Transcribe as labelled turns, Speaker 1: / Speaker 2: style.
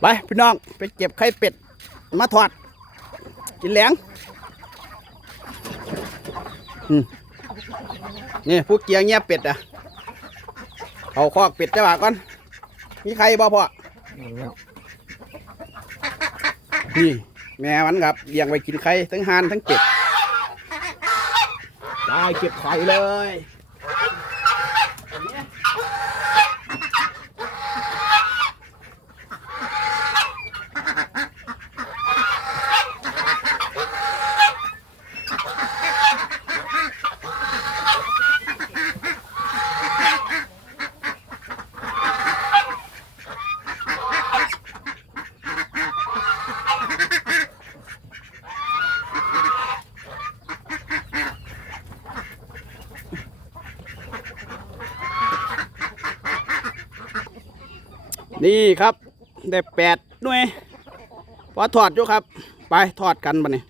Speaker 1: ไปพี่น้องไปเก็บไข่เป็ด มาทอด กินแหลงนี่ผู้เกียร์เงียบเป็ดอะเอาคอกเป็ดจะว่าก่อน มีใครบ่พ่อนี่แม่มันครับเลี้ยงไว้กินไข่ทั้งหานทั้งเป็ด ได้เก็บไข่เลย นี่ครับ ได้แปดหน่วยพอถอดอยู่ครับ ไปถอดกันบันนี่